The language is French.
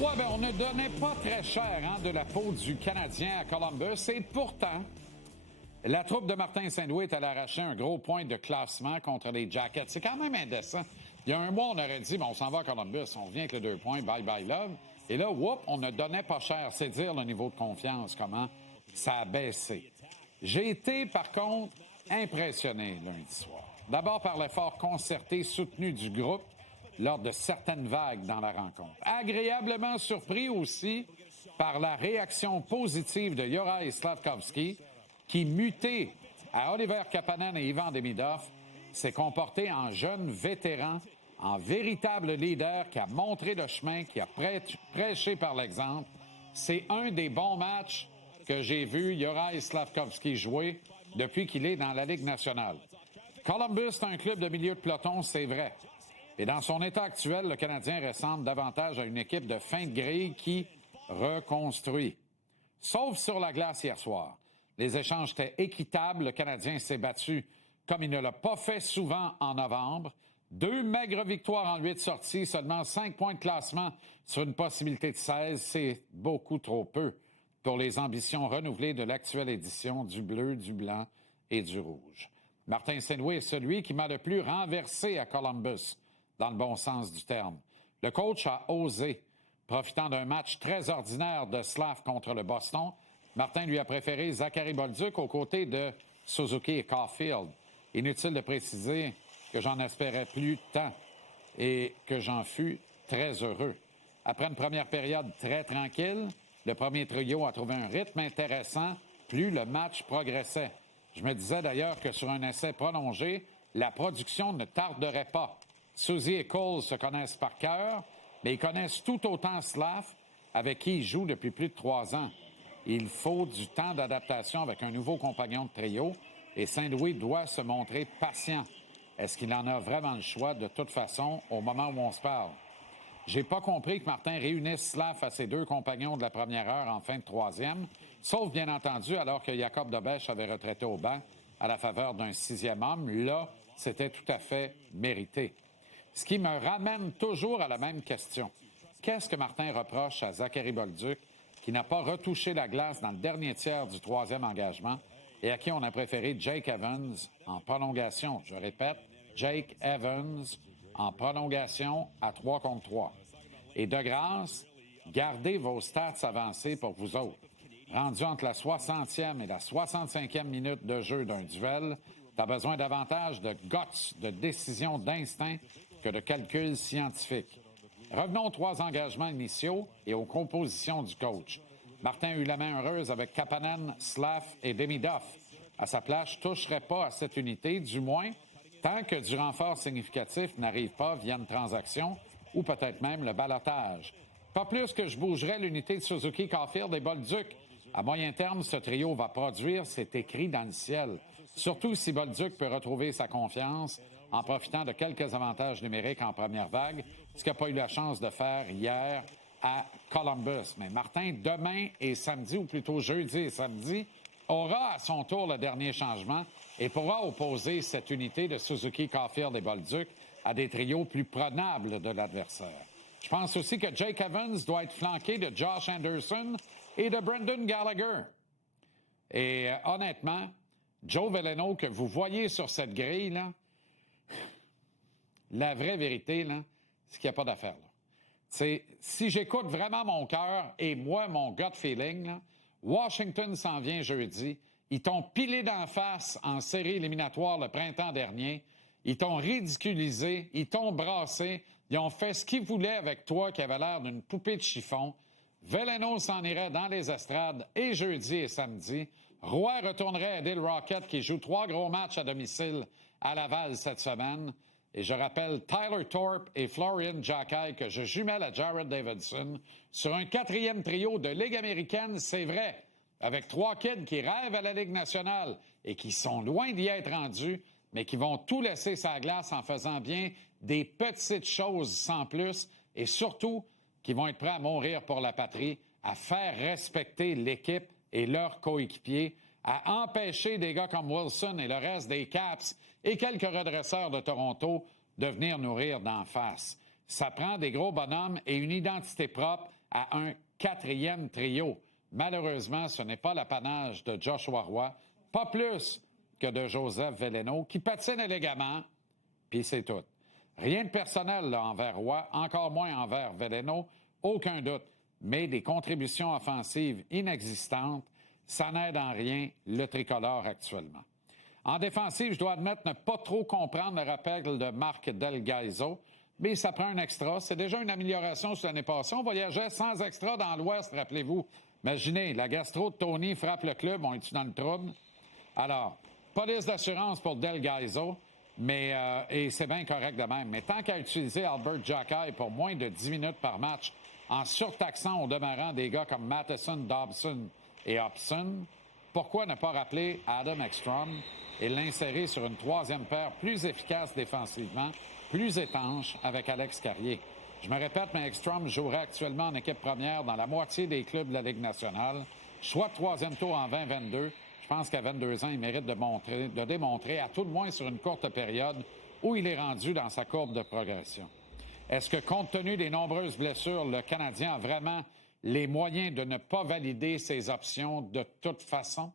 Ouais, ben on ne donnait pas très cher de la peau du Canadien à Columbus. Et pourtant, la troupe de Martin Saint-Louis est allée arracher un gros point de classement contre les Jackets. C'est quand même indécent. Il y a un mois, on aurait dit, bon, on s'en va à Columbus, on vient avec les 2 points, bye bye love. Et là, whoop, on ne donnait pas cher. C'est dire le niveau de confiance, comment ça a baissé. J'ai été, par contre, impressionné lundi soir. D'abord par l'effort concerté, soutenu du groupe lors de certaines vagues dans la rencontre. Agréablement surpris aussi par la réaction positive de Juraj Slafkovský, qui, muté à Oliver Kapanen et Ivan Demidov, s'est comporté en jeune vétéran, en véritable leader qui a montré le chemin, qui a prêché par l'exemple. C'est un des bons matchs que j'ai vu Juraj Slafkovský jouer depuis qu'il est dans la Ligue nationale. Columbus est un club de milieu de peloton, c'est vrai. Et dans son état actuel, le Canadien ressemble davantage à une équipe de fin de grille qui reconstruit. Sauf sur la glace hier soir. Les échanges étaient équitables. Le Canadien s'est battu comme il ne l'a pas fait souvent en novembre. 2 maigres victoires en 8 sorties, seulement 5 points de classement sur une possibilité de 16. C'est beaucoup trop peu pour les ambitions renouvelées de l'actuelle édition du bleu, du blanc et du rouge. Martin Saint-Louis est celui qui m'a le plus renversé à Columbus, dans le bon sens du terme. Le coach a osé. Profitant d'un match très ordinaire de Slav contre le Boston, Martin lui a préféré Zachary Bolduc aux côtés de Suzuki et Caulfield. Inutile de préciser que j'en espérais plus tant et que j'en fus très heureux. Après une première période très tranquille, le premier trio a trouvé un rythme intéressant, plus le match progressait. Je me disais d'ailleurs que sur un essai prolongé, la production ne tarderait pas. Suzy et Cole se connaissent par cœur, mais ils connaissent tout autant Slav, avec qui ils jouent depuis plus de 3 ans. Il faut du temps d'adaptation avec un nouveau compagnon de trio, et Saint-Louis doit se montrer patient. Est-ce qu'il en a vraiment le choix de toute façon au moment où on se parle? J'ai pas compris que Martin réunisse Slav à ses 2 compagnons de la première heure en fin de 3e, sauf bien entendu alors que Jacob Dobèche avait retraité au banc à la faveur d'un 6e homme. Là, c'était tout à fait mérité. Ce qui me ramène toujours à la même question. Qu'est-ce que Martin reproche à Zachary Bolduc, qui n'a pas retouché la glace dans le dernier tiers du 3e engagement et à qui on a préféré Jake Evans en prolongation? Je répète, Jake Evans en prolongation à 3 contre 3. Et de grâce, gardez vos stats avancées pour vous autres. Rendu entre la 60e et la 65e minute de jeu d'un duel, tu as besoin davantage de guts, de décision d'instinct que de calculs scientifiques. Revenons aux 3 engagements initiaux et aux compositions du coach. Martin a eu la main heureuse avec Kapanen, Slav et Demidov. À sa place, je ne toucherai pas à cette unité, du moins tant que du renfort significatif n'arrive pas via une transaction ou peut-être même le ballottage. Pas plus que je bougerai l'unité de Suzuki, Caulfield et Bolduc. À moyen terme, ce trio va produire, c'est écrit dans le ciel. Surtout si Bolduc peut retrouver sa confiance en profitant de quelques avantages numériques en première vague, ce qu'il n'a pas eu la chance de faire hier à Columbus. Mais Martin, demain et samedi, ou plutôt jeudi et samedi, aura à son tour le dernier changement et pourra opposer cette unité de Suzuki, Caulfield et Bolduc à des trios plus prenables de l'adversaire. Je pense aussi que Jake Evans doit être flanqué de Josh Anderson et de Brendan Gallagher. Et honnêtement, Joe Veleno, que vous voyez sur cette grille, là, la vraie vérité, là, c'est qu'il n'y a pas d'affaire. Si j'écoute vraiment mon cœur et moi, mon gut feeling, là, Washington s'en vient jeudi. Ils t'ont pilé d'en face en série éliminatoire le printemps dernier. Ils t'ont ridiculisé, ils t'ont brassé. Ils ont fait ce qu'ils voulaient avec toi qui avait l'air d'une poupée de chiffon. Veleno s'en irait dans les estrades et jeudi et samedi. Roy retournerait aider le Rocket qui joue 3 gros matchs à domicile à Laval cette semaine. Et je rappelle Tyler Thorpe et Florian Jacquet que je jumelle à Jared Davidson sur un 4e trio de Ligue américaine, c'est vrai, avec 3 kids qui rêvent à la Ligue nationale et qui sont loin d'y être rendus, mais qui vont tout laisser sa glace en faisant bien des petites choses sans plus et surtout qui vont être prêts à mourir pour la patrie, à faire respecter l'équipe et leurs coéquipiers, à empêcher des gars comme Wilson et le reste des Caps et quelques redresseurs de Toronto de venir nous rire d'en face. Ça prend des gros bonhommes et une identité propre à un quatrième trio. Malheureusement, ce n'est pas l'apanage de Joshua Roy, pas plus que de Joseph Veleno, qui patine élégamment, puis c'est tout. Rien de personnel là, envers Roy, encore moins envers Veleno, aucun doute, mais des contributions offensives inexistantes, ça n'aide en rien le tricolore actuellement. En défensive, je dois admettre ne pas trop comprendre le rappel de Marc Del Gaizo, mais ça prend un extra. C'est déjà une amélioration sur l'année passée. On voyageait sans extra dans l'Ouest, rappelez-vous. Imaginez, la gastro de Tony frappe le club, on est-tu dans le trouble? Alors, police d'assurance pour Del Gaizo, mais et c'est bien correct de même. Mais tant qu'à utiliser Albert Jacquet pour moins de 10 minutes par match, en surtaxant au demeurant des gars comme Matheson, Dobson et Hobson, pourquoi ne pas rappeler Adam Ekstrom et l'insérer sur une troisième paire plus efficace défensivement, plus étanche avec Alex Carrier? Je me répète, mais Ekstrom jouerait actuellement en équipe première dans la moitié des clubs de la Ligue nationale. Choix de troisième tour en 2022. Je pense qu'à 22 ans, il mérite de démontrer, à tout le moins sur une courte période, où il est rendu dans sa courbe de progression. Est-ce que, compte tenu des nombreuses blessures, le Canadien a vraiment les moyens de ne pas valider ses options de toute façon?